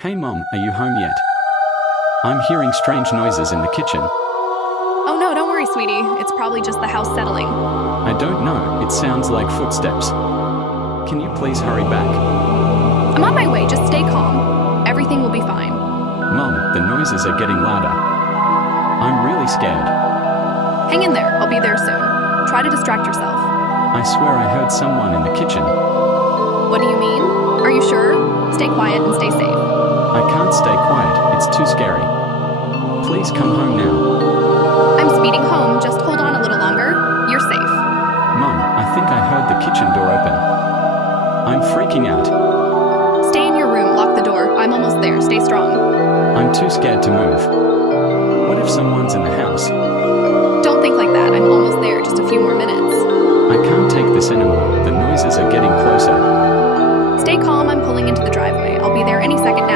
Hey Mom, are you home yet? I'm hearing strange noises in the kitchen. Oh no, don't worry, sweetie. It's probably just the house settling. I don't know, it sounds like footsteps. Can you please hurry back? I'm on my way, just stay calm. Everything will be fine. Mom, the noises are getting louder. I'm really scared. Hang in there, I'll be there soon. Try to distract yourself. I swear I heard someone in the kitchen. What do you mean? Are you sure? Stay quiet and stay safe. I can't stay quiet, it's too scary. Please come home now. I'm speeding home, just hold on a little longer. You're safe. Mom, I think I heard the kitchen door open. I'm freaking out. Stay in your room, lock the door. I'm almost there, stay strong. I'm too scared to move. What if someone's in the house? Don't think like that, I'm almost there, just a few more minutes. I can't take this anymore, the noises are getting closer. Stay calm, I'm pulling into the driveway. I'll be there any second now.